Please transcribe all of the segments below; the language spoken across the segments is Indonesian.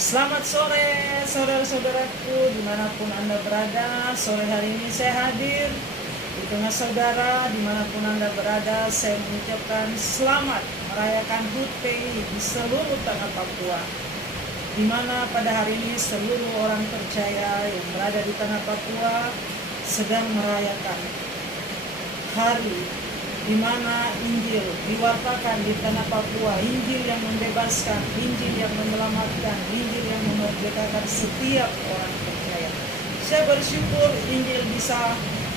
Selamat sore saudara-saudaraku dimanapun Anda berada. Sore hari ini saya hadir di tengah saudara dimanapun Anda berada. Saya mengucapkan selamat merayakan HUT PI di seluruh tanah Papua, di mana pada hari ini seluruh orang percaya yang berada di tanah Papua sedang merayakan hari di mana Injil diwartakan di tanah Papua, Injil yang membebaskan, Injil yang menyelamatkan, Injil yang memerdekakan setiap orang percaya. Saya bersyukur Injil bisa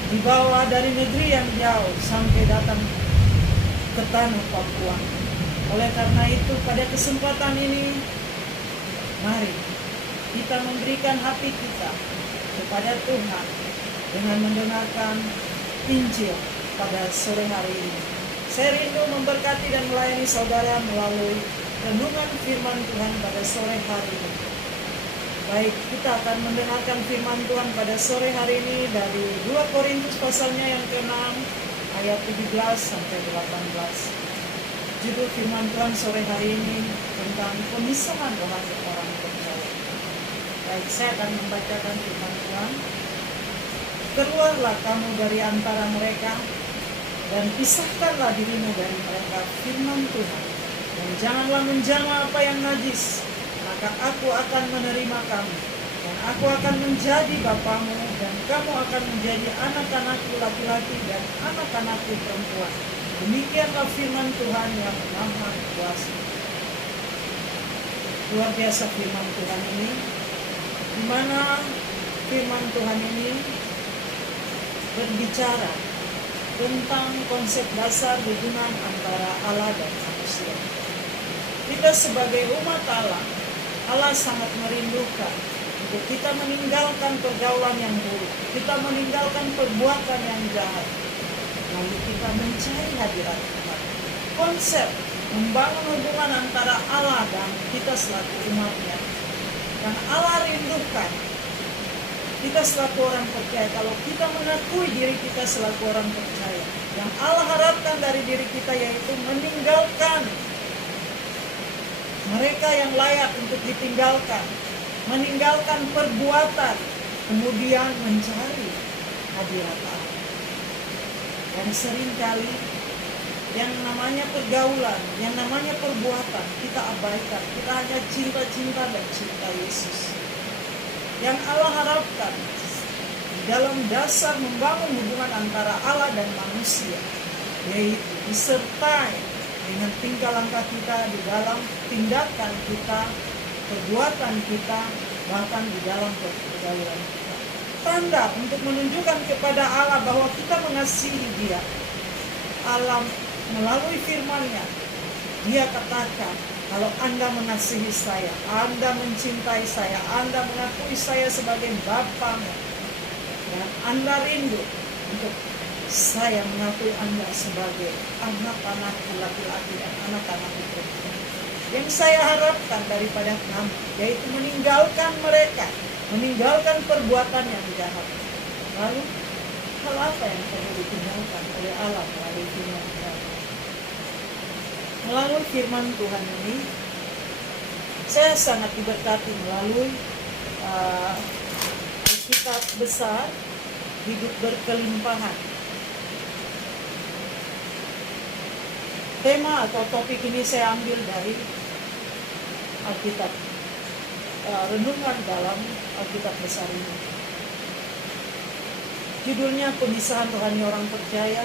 dibawa dari negeri yang jauh sampai datang ke tanah Papua. Oleh karena itu pada kesempatan ini, mari kita memberikan hati kita kepada Tuhan dengan mendengarkan Injil pada sore hari ini. Saya rindu memberkati dan melayani saudara melalui renungan firman Tuhan pada sore hari ini. Baik, kita akan mendengarkan firman Tuhan pada sore hari ini dari 2 Korintus pasalnya yang ke-6 ayat 17 sampai 18. Judul firman Tuhan sore hari ini tentang pemisahan rohani orang percaya. Baik, saya akan membacakan firman Tuhan. Keluarlah kamu dari antara mereka dan pisahkanlah dirimu dari mereka, firman Tuhan. Dan janganlah menjamah apa yang najis, maka aku akan menerima kamu. Dan aku akan menjadi bapamu, dan kamu akan menjadi anak-anakku laki-laki dan anak-anakku perempuan. Demikianlah firman Tuhan yang maha kuasa. Luar biasa firman Tuhan ini, di mana firman Tuhan ini berbicara tentang konsep dasar hubungan antara Allah dan manusia. Kita sebagai umat Allah, Allah sangat merindukan untuk kita meninggalkan pergaulan yang buruk, kita meninggalkan perbuatan yang jahat, lalu kita mencari hadirat Tuhan. Konsep membangun hubungan antara Allah dan kita selaku umatnya, yang Allah rindukan kita selaku orang percaya. Kalau kita mengakui diri kita selaku orang percaya, yang Allah harapkan dari diri kita yaitu meninggalkan mereka yang layak untuk ditinggalkan, meninggalkan perbuatan, kemudian mencari hadirat Allah. Dan seringkali yang namanya pergaulan, yang namanya perbuatan kita abaikan. Kita hanya cinta-cinta dan cinta Yesus. Yang Allah harapkan dalam dasar membangun hubungan antara Allah dan manusia, yaitu disertai dengan tingkah langkah kita di dalam tindakan kita, perbuatan kita, bahkan di dalam pergaulan kita. Tanda untuk menunjukkan kepada Allah bahwa kita mengasihi Dia. Allah melalui firman-Nya, Dia katakan, kalau Anda mengasihi saya, Anda mencintai saya, Anda mengakui saya sebagai Bapamu, dan Anda rindu untuk saya mengakui Anda sebagai anak-anakku laki-laki dan anak-anakku perempuan. Yang saya harapkan daripada kamu, yaitu meninggalkan mereka, meninggalkan perbuatan yang jahat. Lalu, hal apa yang perlu ditinggalkan oleh Allah melalui firman Tuhan? Melalui firman Tuhan ini, saya sangat diberkati melalui kitab besar Hidup Berkelimpahan. Tema atau topik ini saya ambil dari Alkitab, renungan dalam Alkitab besar ini. Judulnya Pemisahan Rohani Orang Percaya.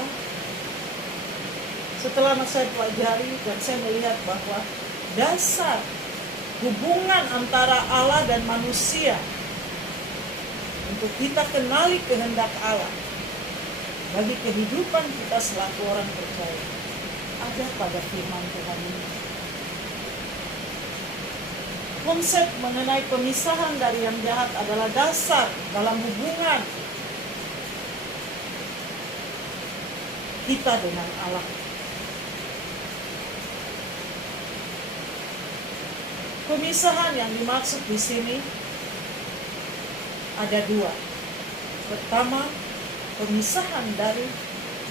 Setelah saya pelajari dan saya melihat bahwa dasar hubungan antara Allah dan manusia untuk kita kenali kehendak Allah bagi kehidupan kita selaku orang percaya ada pada firman Tuhan ini. Konsep mengenai pemisahan dari yang jahat adalah dasar dalam hubungan kita dengan Allah. Pemisahan yang dimaksud di sini ada dua. Pertama, pemisahan dari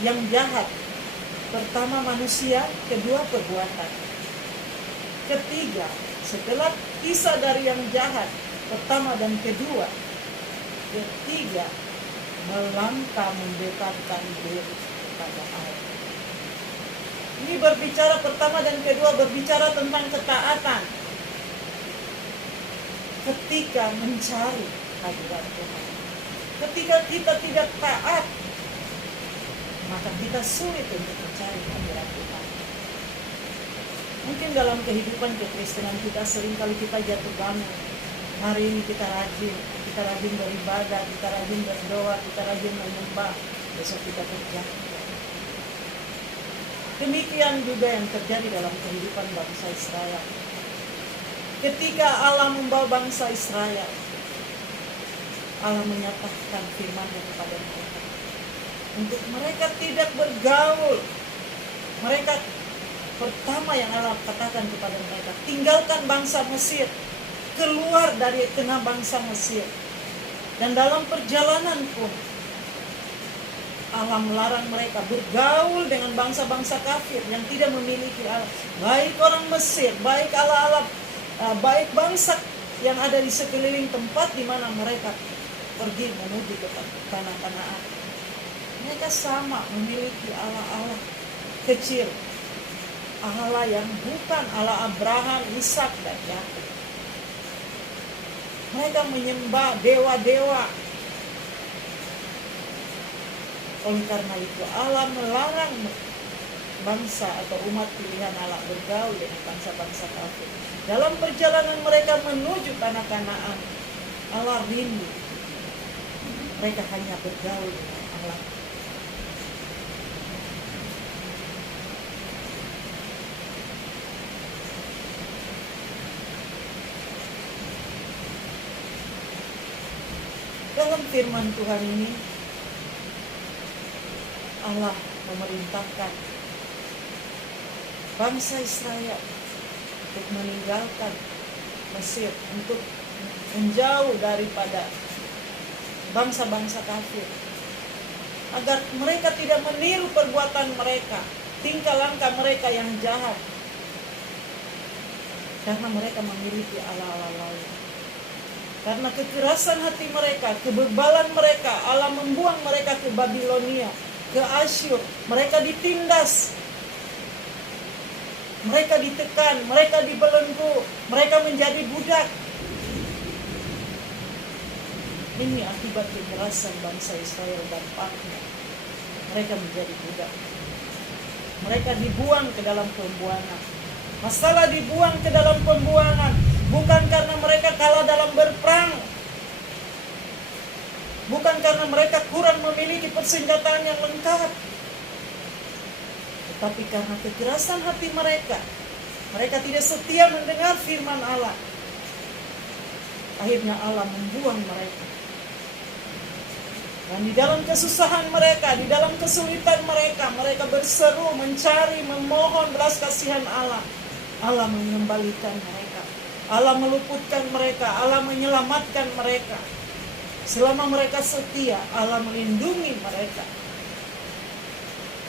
yang jahat. Pertama manusia, kedua perbuatan. Ketiga, Setelah kisah dari yang jahat pertama dan kedua, ketiga melangkah mendekatkan diri kepada Allah. Ini berbicara pertama dan kedua, berbicara tentang ketaatan. Ketika mencari hadirat Tuhan, ketika kita tidak taat, maka kita sulit untuk mencari hadirat Tuhan. Mungkin dalam kehidupan kekristenan kita seringkali kita jatuh bangun. Hari ini kita rajin beribadah, kita rajin berdoa, kita rajin menyembah. Besok kita terjatuh. Demikian juga yang terjadi dalam kehidupan bangsa Israel. Ketika Allah membawa bangsa Israel, Allah menyatakan firman-Nya kepada mereka untuk mereka tidak bergaul. Mereka pertama yang Allah katakan kepada mereka, tinggalkan bangsa Mesir, keluar dari tengah bangsa Mesir. Dan dalam perjalanan pun Allah melarang mereka bergaul dengan bangsa-bangsa kafir yang tidak memiliki Allah. Baik orang Mesir, baik baik bangsa yang ada di sekeliling tempat di mana mereka pergi menuju ke tanah Kanaan. Mereka sama memiliki Allah-Allah kecil, Allah yang bukan Allah Abraham, Ishak dan Yakub. Mereka menyembah dewa-dewa. Oleh karena itu Allah melarang bangsa atau umat pilihan Allah bergaul dengan bangsa-bangsa kafir. Dalam perjalanan mereka menuju tanah Kanaan, Allah rindu mereka hanya bergaul dengan Allah. Dalam firman Tuhan ini, Allah memerintahkan bangsa Israel untuk meninggalkan Mesir, untuk menjauh daripada bangsa-bangsa kafir, agar mereka tidak meniru perbuatan mereka, tingkah langkah mereka yang jahat, karena mereka memiliki Allah-Allah lain. Karena kekerasan hati mereka, kebebalan mereka, Allah membuang mereka ke Babilonia, ke Asyur. Mereka ditindas, mereka ditekan, mereka dibelenggu, mereka menjadi budak. Ini akibat kekerasan bangsa Israel dan dampaknya. Mereka menjadi budak. Mereka dibuang ke dalam pembuangan. Masalah dibuang ke dalam pembuangan bukan karena mereka kalah dalam berperang, bukan karena mereka kurang memiliki persenjataan yang lengkap, tetapi karena kekerasan hati mereka. Mereka tidak setia mendengar firman Allah. Akhirnya Allah membuang mereka. Dan di dalam kesusahan mereka, di dalam kesulitan mereka, mereka berseru, mencari, memohon belas kasihan Allah. Allah mengembalikan mereka, Allah meluputkan mereka, Allah menyelamatkan mereka. Selama mereka setia, Allah melindungi mereka.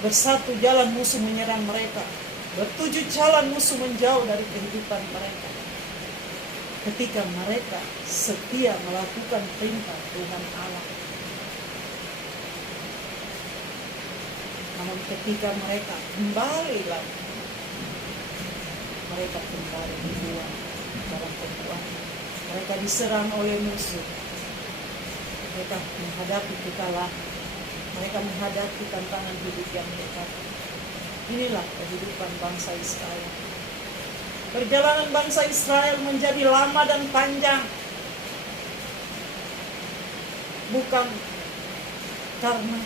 Bersatu jalan musuh menyerang mereka, bertujuh jalan musuh menjauh dari kehidupan mereka. Ketika mereka setia melakukan perintah Tuhan Allah. Namun ketika mereka kembali lagi, mereka kembali dibuang dalam pembuangan. Mereka diserang oleh musuh. Mereka menghadapi kekalahan. Mereka menghadapi tantangan hidup yang berat. Inilah kehidupan bangsa Israel. Perjalanan bangsa Israel menjadi lama dan panjang. Bukan karena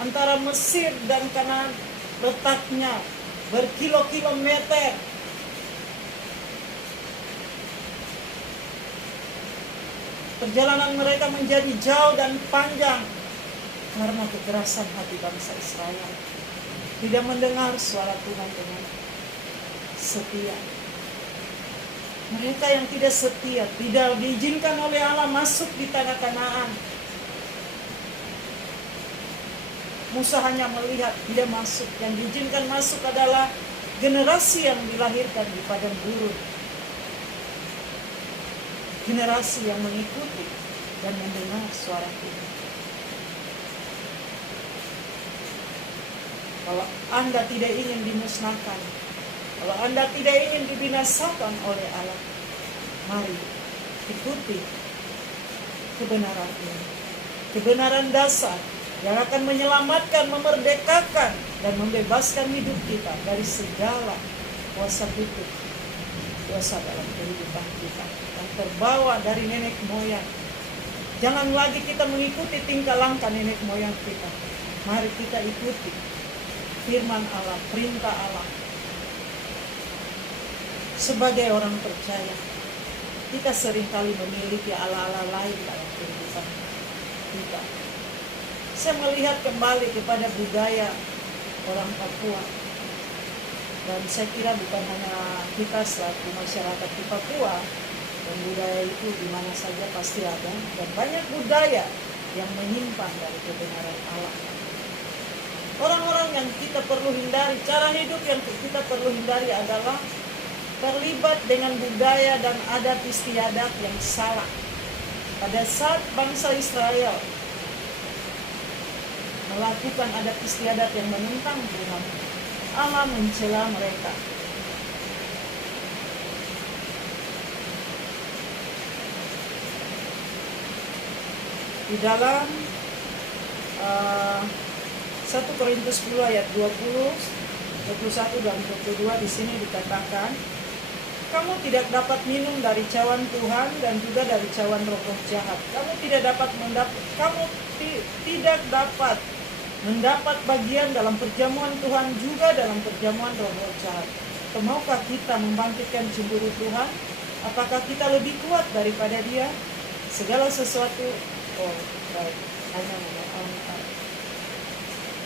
antara Mesir dan Kanaan letaknya berkilo-kilometer. Perjalanan mereka menjadi jauh dan panjang karena kekerasan hati bangsa Israel. Tidak mendengar suara Tuhan dengan setia. Mereka yang tidak setia, tidak diizinkan oleh Allah masuk di tanah Kanaan. Musa hanya melihat, tidak masuk. Yang diizinkan masuk adalah generasi yang dilahirkan di padang gurun. generasi yang mengikuti dan mendengar suara Tuhan. Kalau Anda tidak ingin dimusnahkan, kalau Anda tidak ingin dibinasakan oleh Allah, mari ikuti kebenaran ini. Kebenaran dasar yang akan menyelamatkan, memerdekakan, dan membebaskan hidup kita dari segala kuasa kutuk, kuasa dalam kehidupan kita yang terbawa dari nenek moyang. Jangan lagi kita mengikuti tingkah langkah nenek moyang kita. Mari kita ikuti firman Allah, perintah Allah. Sebagai orang percaya, kita seringkali memiliki ala-ala lain dalam kehidupan kita. Saya melihat kembali kepada budaya orang Papua. Dan saya kira bukan hanya kita selaku masyarakat di Papua, dan budaya itu di mana saja pasti ada. Dan banyak budaya yang menyimpang dari kebenaran Allah. Orang-orang yang kita perlu hindari, cara hidup yang kita perlu hindari adalah terlibat dengan budaya dan adat istiadat yang salah. Pada saat bangsa Israel melakukan adat istiadat yang menentang Tuhan, Allah mencela mereka. Di dalam 1 Korintus 10 ayat 20, 21 dan 22 di sini dikatakan, kamu tidak dapat minum dari cawan Tuhan dan juga dari cawan roh jahat. Kamu tidak dapat mendapat bagian dalam perjamuan Tuhan juga dalam perjamuan roh jahat. Maukah kita membangkitkan cemburu Tuhan? Apakah kita lebih kuat daripada Dia? Segala sesuatu. Baik.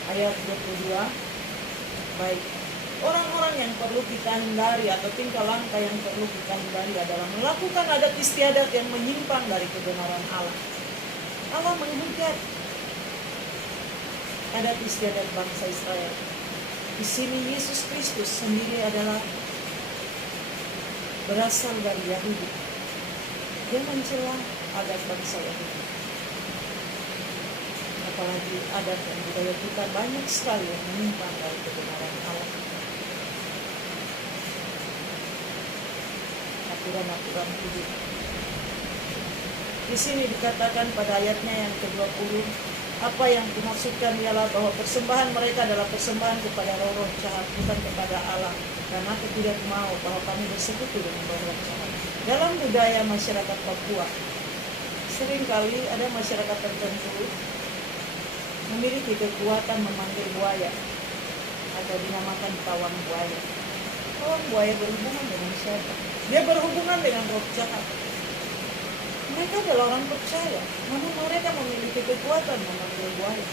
Ayat 22. Baik. Orang-orang yang perlu kita hindari atau tingkah langkah yang perlu kita hindari adalah melakukan adat istiadat yang menyimpang dari kebenaran Allah. Allah menghujat adat istiadat bangsa Israel. Di sini Yesus Kristus sendiri adalah berasal dari Yahudi. Dia mencela adat bangsa Yahudi. Apalagi adat dan budaya kita banyak sekali yang menyimpang dari kebenaran Allah. Aturan-aturan hidup. Di sini dikatakan pada ayatnya yang ke-20, apa yang dimaksudkan ialah bahwa persembahan mereka adalah persembahan kepada roh-roh jahat, bukan kepada Allah. Karena aku tidak mau bahwa kami bersekutu dengan roh-roh jahat. Dalam budaya masyarakat Papua, seringkali ada masyarakat tertentu memiliki kekuatan memanggil buaya atau dinamakan pawang buaya. Pawang buaya berhubungan dengan siapa? Dia berhubungan dengan roh jahat. Mereka adalah orang percaya, namun mereka memiliki kekuatan memanggil buaya.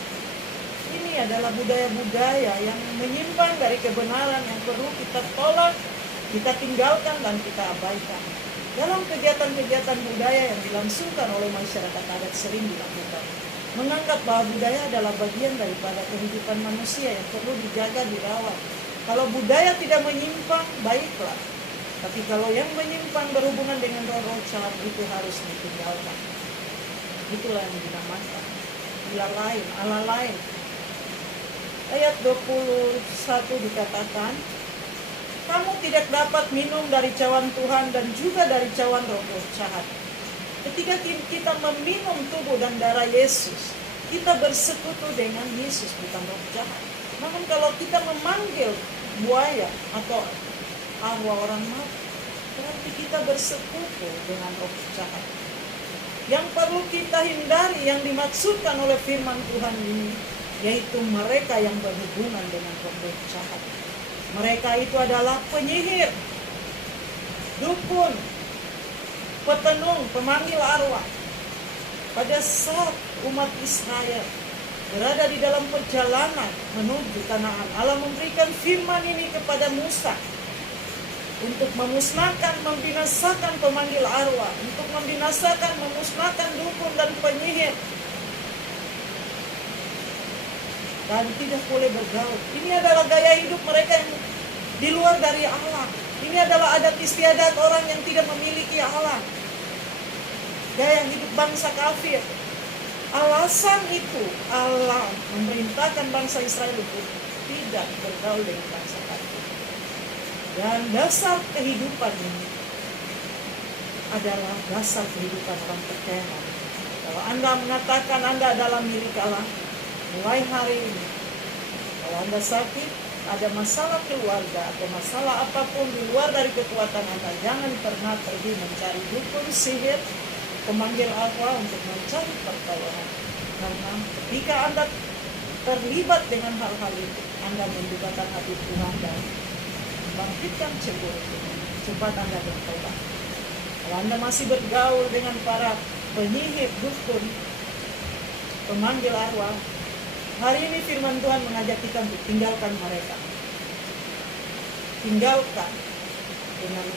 Ini adalah budaya-budaya yang menyimpang dari kebenaran yang perlu kita tolak, kita tinggalkan dan kita abaikan. Dalam kegiatan-kegiatan budaya yang dilangsungkan oleh masyarakat adat sering dilakukan, menganggap bahwa budaya adalah bagian daripada kehidupan manusia yang perlu dijaga, dirawat. Kalau budaya tidak menyimpang, baiklah. Tapi kalau yang menyimpang berhubungan dengan roh-roh jahat itu harus ditinggalkan. Itulah yang dinamakan ilah lain, Allah lain. Ayat 21 dikatakan, kamu tidak dapat minum dari cawan Tuhan dan juga dari cawan roh-roh jahat. Ketika kita meminum tubuh dan darah Yesus, kita bersekutu dengan Yesus, bukan roh jahat. Namun kalau kita memanggil buaya atau arwah orang mati, berarti kita bersekutu dengan roh jahat. Yang perlu kita hindari, yang dimaksudkan oleh firman Tuhan ini, yaitu mereka yang berhubungan dengan roh jahat. Mereka itu adalah penyihir, dukun, petenung, pemanggil arwah. Pada saat umat Israel berada di dalam perjalanan menuju Kanaan, Allah memberikan firman ini kepada Musa untuk memusnahkan, membinasakan pemanggil arwah, untuk membinasakan, memusnahkan dukun dan penyihir, dan tidak boleh bergaul. Ini adalah gaya hidup mereka yang di luar dari Allah. Ini adalah adat istiadat orang yang tidak memiliki Allah. gaya hidup bangsa kafir. Alasan itu Allah memerintahkan bangsa Israel untuk tidak bergaul dengan bangsa kafir. Dan dasar kehidupan ini adalah dasar kehidupan orang percaya. Kalau Anda mengatakan Anda adalah milik Allah, mulai hari ini, kalau Anda sakit, ada masalah keluarga atau masalah apapun di luar dari kekuatan Anda, jangan pernah pergi mencari dukun, sihir, pemanggil arwah untuk mencari pertolongan. Karena ketika Anda terlibat dengan hal-hal itu, Anda mendukakan hati Tuhan dan membangkitkan cemburu. Cepat Anda bertobat. Kalau Anda masih bergaul dengan para penyihir, dukun, pemanggil arwah, hari ini firman Tuhan mengajak kita untuk tinggalkan mereka. Tinggalkan dengan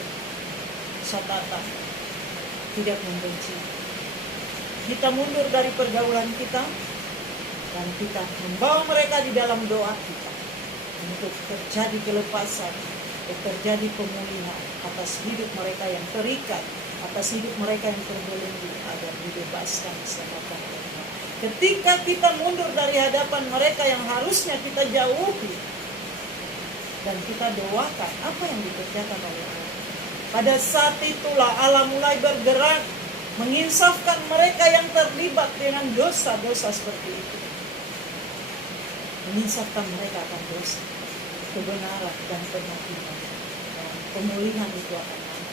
catatan tidak membenci. Kita mundur dari pergaulan kita dan kita membawa mereka di dalam doa kita untuk terjadi kelepasan, untuk terjadi pemulihan atas hidup mereka yang terikat, atas hidup mereka yang terbelenggu, agar dibebaskan, diselamatkan oleh Tuhan. Ketika kita mundur dari hadapan mereka yang harusnya kita jauhi, dan kita doakan apa yang dikerjakan oleh Allah, pada saat itulah Allah mulai bergerak menginsafkan mereka yang terlibat dengan dosa-dosa seperti itu. Menginsafkan mereka akan dosa, kebenaran dan penghormatan, dan pemulihan itu akan ada.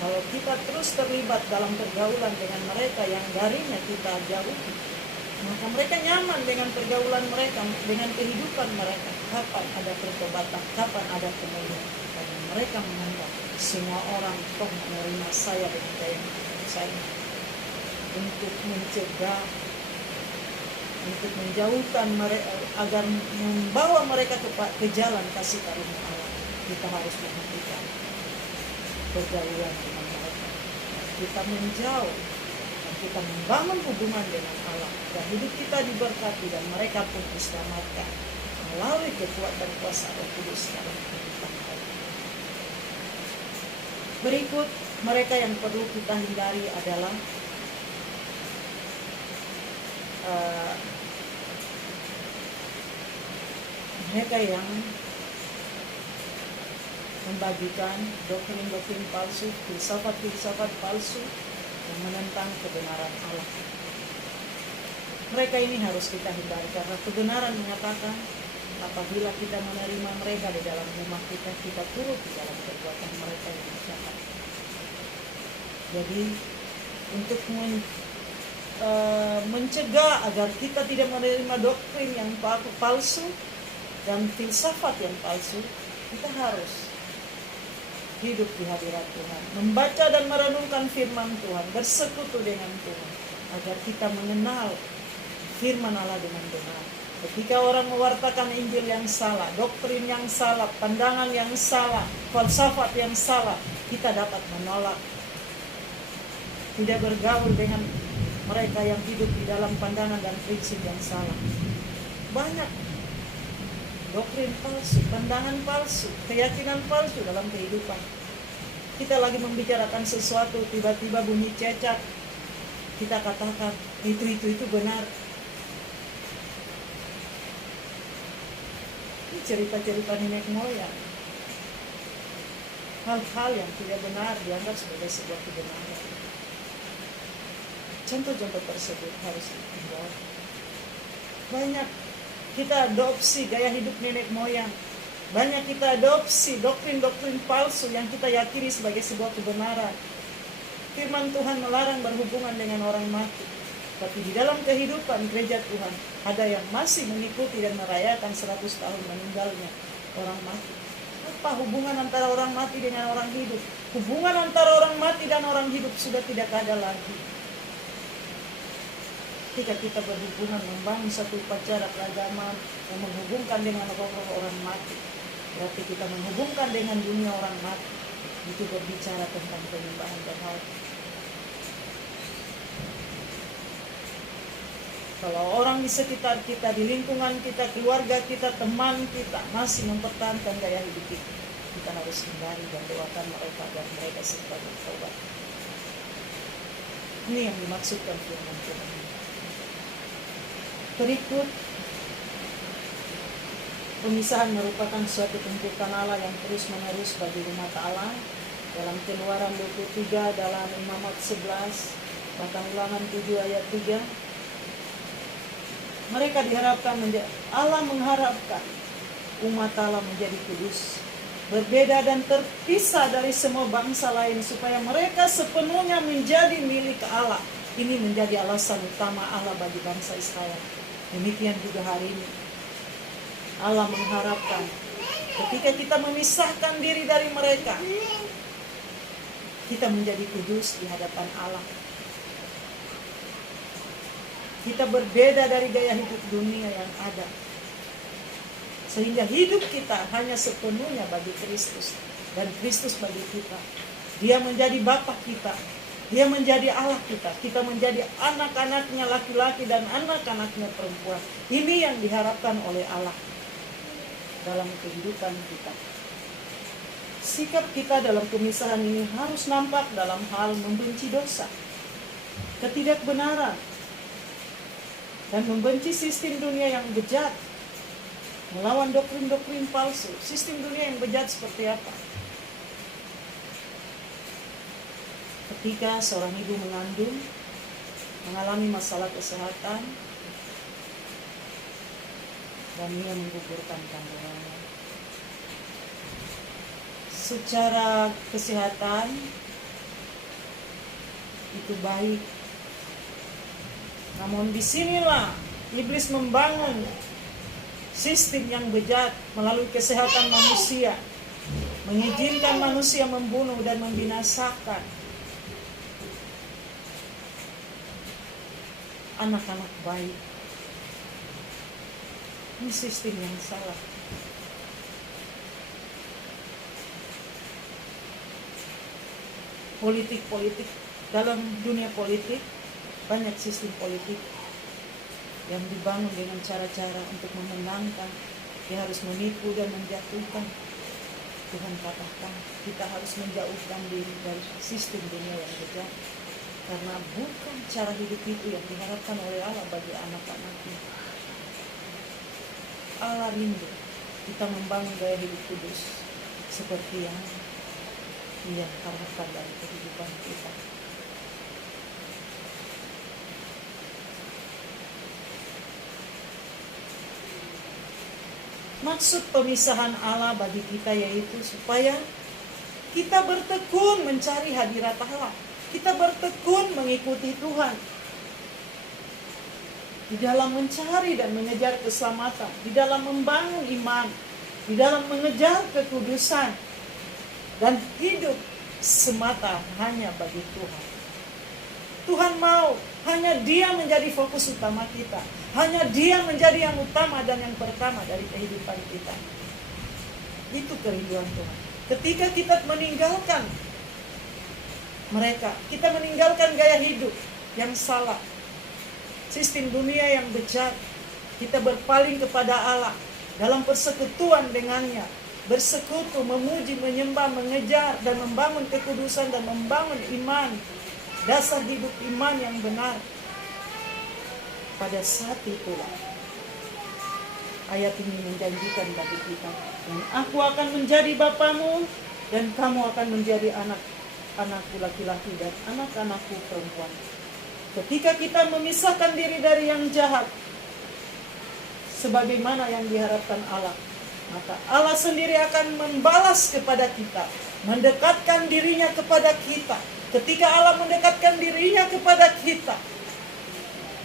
Kalau kita terus terlibat dalam pergaulan dengan mereka yang darinya kita jauhi, maka mereka nyaman dengan pergaulan mereka, dengan kehidupan mereka. Kapan ada pertobatan, kapan ada pemulihan? Karena mereka menganggap semua orang toh menerima saya dengan gaya saya. Untuk mencegah, untuk menjauhkan mereka, agar membawa mereka ke jalan kasih karunia Allah, kita harus menghentikan pergaulan dengan mereka. Kita menjauh dan kita membangun hubungan dengan Allah, dan hidup kita diberkati dan mereka pun diselamatkan melalui kekuatan kuasa Roh Kudus dalam kehidupan mereka. Berikut mereka yang perlu kita hindari adalah mereka yang membagikan doktrin-doktrin palsu, filsafat-filsafat palsu yang menentang kebenaran Allah. Mereka ini harus kita hindari karena kebenaran menyatakan apabila kita menerima mereka di dalam rumah kita, kita turut di dalam perbuatan mereka yang jahat. Jadi untuk mencegah agar kita tidak menerima doktrin yang palsu dan filsafat yang palsu, kita harus hidup di hadirat Tuhan, membaca dan merenungkan firman Tuhan, bersekutu dengan Tuhan, agar kita mengenal firman Allah dengan benar. Ketika orang mewartakan Injil yang salah, doktrin yang salah, pandangan yang salah, falsafat yang salah, kita dapat menolak, tidak bergaul dengan mereka yang hidup di dalam pandangan dan prinsip yang salah. Banyak doktrin palsu, pandangan palsu, keyakinan palsu dalam kehidupan. Kita lagi membicarakan sesuatu, tiba-tiba bunyi cecak, kita katakan itu benar. Ini cerita-cerita nenek moyang. Hal-hal yang tidak benar dianggap sebagai sebuah kebenaran. Contoh-contoh tersebut harus ditinggalkan. Banyak kita adopsi gaya hidup nenek moyang. Banyak kita adopsi doktrin-doktrin palsu yang kita yakini sebagai sebuah kebenaran. Firman Tuhan melarang berhubungan dengan orang mati. Tapi di dalam kehidupan gereja Tuhan, ada yang masih mengikuti dan merayakan 100 tahun meninggalnya orang mati. Apa hubungan antara orang mati dengan orang hidup? Hubungan antara orang mati dan orang hidup sudah tidak ada lagi. Ketika kita berhubungan membangun satu upacara keagamaan yang menghubungkan dengan roh-roh orang mati, berarti kita menghubungkan dengan dunia orang mati. Itu berbicara tentang penyembahan berhala. Kalau orang di sekitar kita, di lingkungan kita, keluarga kita, teman kita masih mempertahankan gaya hidup itu, kita harus hindari dan doakan mereka agar mereka segera bertobat. Ini yang dimaksudkan firman Tuhan. Berikut, pemisahan merupakan suatu tuntutan Allah yang terus-menerus bagi umat Allah. Dalam Keluaran 23, dalam Imamat 11, bahkan Ulangan 7 ayat 3. Mereka diharapkan Allah mengharapkan umat Allah menjadi kudus, berbeda dan terpisah dari semua bangsa lain, supaya mereka sepenuhnya menjadi milik Allah. Ini menjadi alasan utama Allah bagi bangsa Israel. Demikian juga hari ini. Allah mengharapkan ketika kita memisahkan diri dari mereka, kita menjadi kudus di hadapan Allah. Kita berbeda dari gaya hidup dunia yang ada, sehingga hidup kita hanya sepenuhnya bagi Kristus dan Kristus bagi kita. Dia menjadi Bapa kita, Dia menjadi Allah kita. Kita menjadi anak-anaknya laki-laki dan anak-anaknya perempuan. Ini yang diharapkan oleh Allah dalam kehidupan kita. Sikap kita dalam pemisahan ini harus nampak dalam hal membenci dosa, ketidakbenaran, dan membenci sistem dunia yang bejat, melawan doktrin-doktrin palsu. Sistem dunia yang bejat seperti apa? Ketika seorang ibu mengandung, mengalami masalah kesehatan, dan ia menggugurkan kandungannya. Secara kesehatan itu baik, namun disinilah iblis membangun sistem yang bejat melalui kesehatan manusia, mengizinkan manusia membunuh dan membinasakan anak-anak baik. Ini sistem yang salah. Politik-politik, dalam dunia politik banyak sistem politik yang dibangun dengan cara-cara untuk memenangkan. Dia harus menipu dan menjatuhkan. Tuhan katakan kita harus menjauhkan diri dari sistem dunia yang bejat, karena bukan cara hidup itu yang diharapkan oleh Allah bagi anak-anaknya. Allah rindu kita membangun gaya hidup kudus seperti yang Dia harapkan dari kehidupan kita. Maksud pemisahan Allah bagi kita yaitu supaya kita bertekun mencari hadirat Allah. Kita bertekun mengikuti Tuhan di dalam mencari dan mengejar keselamatan, di dalam membangun iman, di dalam mengejar kekudusan, dan hidup semata hanya bagi Tuhan. Tuhan mau hanya Dia menjadi fokus utama kita, hanya Dia menjadi yang utama dan yang pertama dari kehidupan kita. Itu kerinduan Tuhan. Ketika kita meninggalkan mereka, kita meninggalkan gaya hidup yang salah, sistem dunia yang bejat, kita berpaling kepada Allah dalam persekutuan dengannya, bersekutu, memuji, menyembah, mengejar, dan membangun kekudusan dan membangun iman, dasar hidup iman yang benar. Pada saat itulah ayat ini menjanjikan bagi kita, dan aku akan menjadi bapamu dan kamu akan menjadi anak-anakku laki-laki dan anak-anakku perempuan. Ketika kita memisahkan diri dari yang jahat, sebagaimana yang diharapkan Allah, maka Allah sendiri akan membalas kepada kita, mendekatkan dirinya kepada kita. Ketika Allah mendekatkan dirinya kepada kita,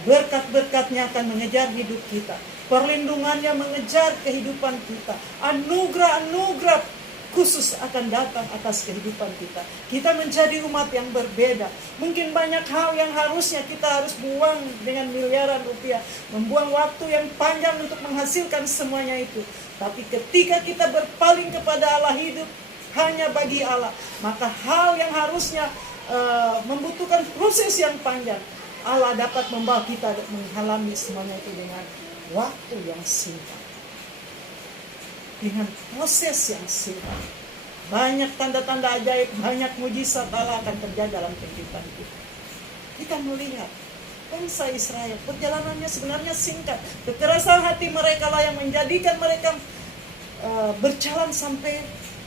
berkat-berkatnya akan mengejar hidup kita, perlindungannya mengejar kehidupan kita, anugerah-anugerah khusus akan datang atas kehidupan kita. Kita menjadi umat yang berbeda. Mungkin banyak hal yang harusnya kita harus buang dengan miliaran rupiah, membuang waktu yang panjang untuk menghasilkan semuanya itu. Tapi ketika kita berpaling kepada Allah, hidup hanya bagi Allah, maka hal yang harusnya membutuhkan proses yang panjang, Allah dapat membawa kita mengalami semuanya itu dengan waktu yang singkat, dengan proses yang singkat. Banyak tanda-tanda ajaib, banyak mujizat Allah akan terjadi dalam kehidupan kita. Kita melihat bangsa Israel, perjalanannya sebenarnya singkat. Kekerasan hati mereka lah yang menjadikan mereka berjalan sampai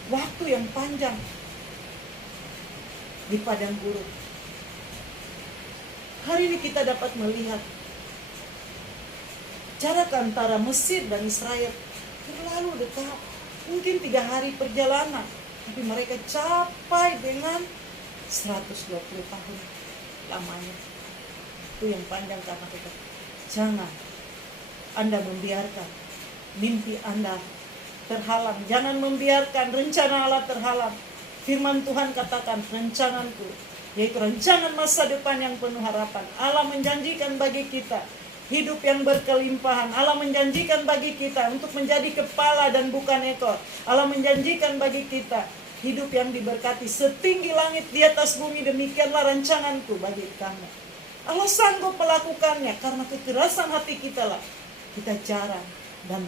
waktu yang panjang di padang gurun. Hari ini kita dapat melihat jarak antara Mesir dan Israel terlalu dekat. Mungkin 3 hari perjalanan, tapi mereka capai dengan 120 tahun lamanya. Itu yang panjang karena kita. Jangan Anda membiarkan mimpi Anda terhalang. Jangan membiarkan rencana Allah terhalang. Firman Tuhan katakan, rencananku, yaitu rancangan masa depan yang penuh harapan. Allah menjanjikan bagi kita hidup yang berkelimpahan. Allah menjanjikan bagi kita untuk menjadi kepala dan bukan ekor. Allah menjanjikan bagi kita hidup yang diberkati. Setinggi langit di atas bumi, demikianlah rancanganku bagi kamu. Allah sanggup melakukannya karena kekerasan hati kita lah kita jarang dan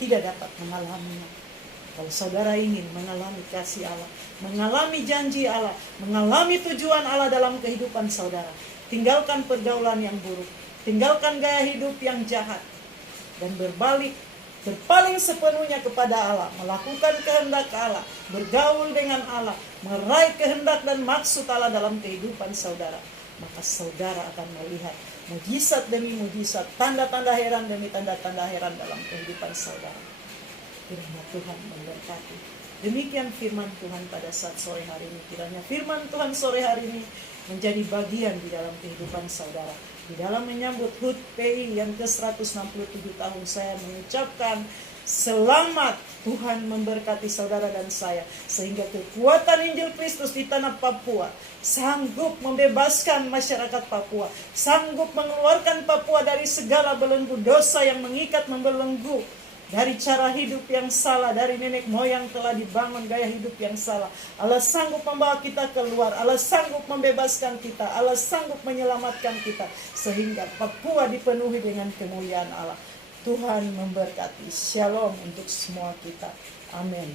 tidak dapat mengalaminya. Kalau saudara ingin mengalami kasih Allah, mengalami janji Allah, mengalami tujuan Allah dalam kehidupan saudara, tinggalkan pergaulan yang buruk, tinggalkan gaya hidup yang jahat, dan berpaling sepenuhnya kepada Allah, melakukan kehendak Allah, bergaul dengan Allah, meraih kehendak dan maksud Allah dalam kehidupan saudara. Maka saudara akan melihat mujizat demi mujizat, tanda-tanda heran demi tanda-tanda heran dalam kehidupan saudara. Kiranya Tuhan memberkati. Demikian firman Tuhan pada saat sore hari ini. Kiranya firman Tuhan sore hari ini menjadi bagian di dalam kehidupan saudara. Di dalam menyambut HUT PI yang ke-167 tahun, saya mengucapkan selamat. Tuhan memberkati saudara dan saya, sehingga kekuatan Injil Kristus di tanah Papua sanggup membebaskan masyarakat Papua, sanggup mengeluarkan Papua dari segala belenggu dosa yang mengikat, membelenggu, dari cara hidup yang salah, dari nenek moyang telah dibangun gaya hidup yang salah. Allah sanggup membawa kita keluar, Allah sanggup membebaskan kita, Allah sanggup menyelamatkan kita, sehingga Papua dipenuhi dengan kemuliaan Allah. Tuhan memberkati. Shalom untuk semua kita. Amin.